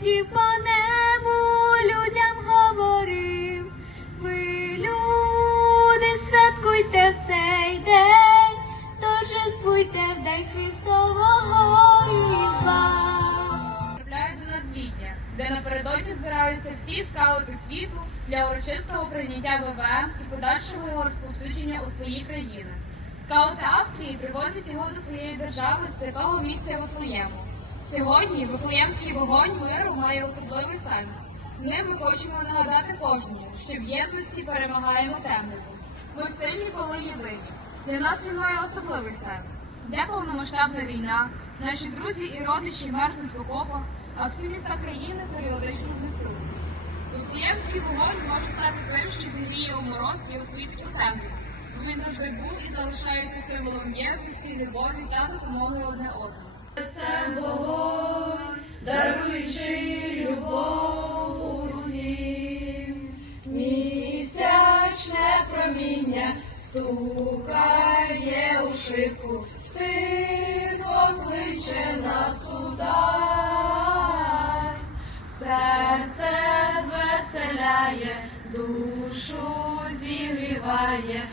летів по небу, людям говорив, ви, люди, святкуйте в цей день, торжествуйте в день Христового Різдва. Потрапляють до назвідня, де напередодні збираються всі скаути світу для урочистого прийняття ВВМ і подальшого його розповсюдження у своїй країні. Скаути Австрії привозять його до своєї держави з святого місця Вифлеєму. Сьогодні Вифлеємський вогонь миру має особливий сенс. Ним ми хочемо нагадати кожному, що в єдності перемагаємо темряву. Ми сильні, коли єдині. Для нас він має особливий сенс. Де повномасштабна війна, наші друзі і родичі мерзнуть в окопах, а всі міста країни періодично знеструмлені. Вифлеємський вогонь може стати тим, що зігріє у мороз і освітить у темряву. Він завжди був і залишається символом єдності, любові та допомоги одне одному. Це вогонь, даруючи любов усім, місячне проміння стукає у шибку, тихо кличе нас удар, серце звеселяє, душу зігріває,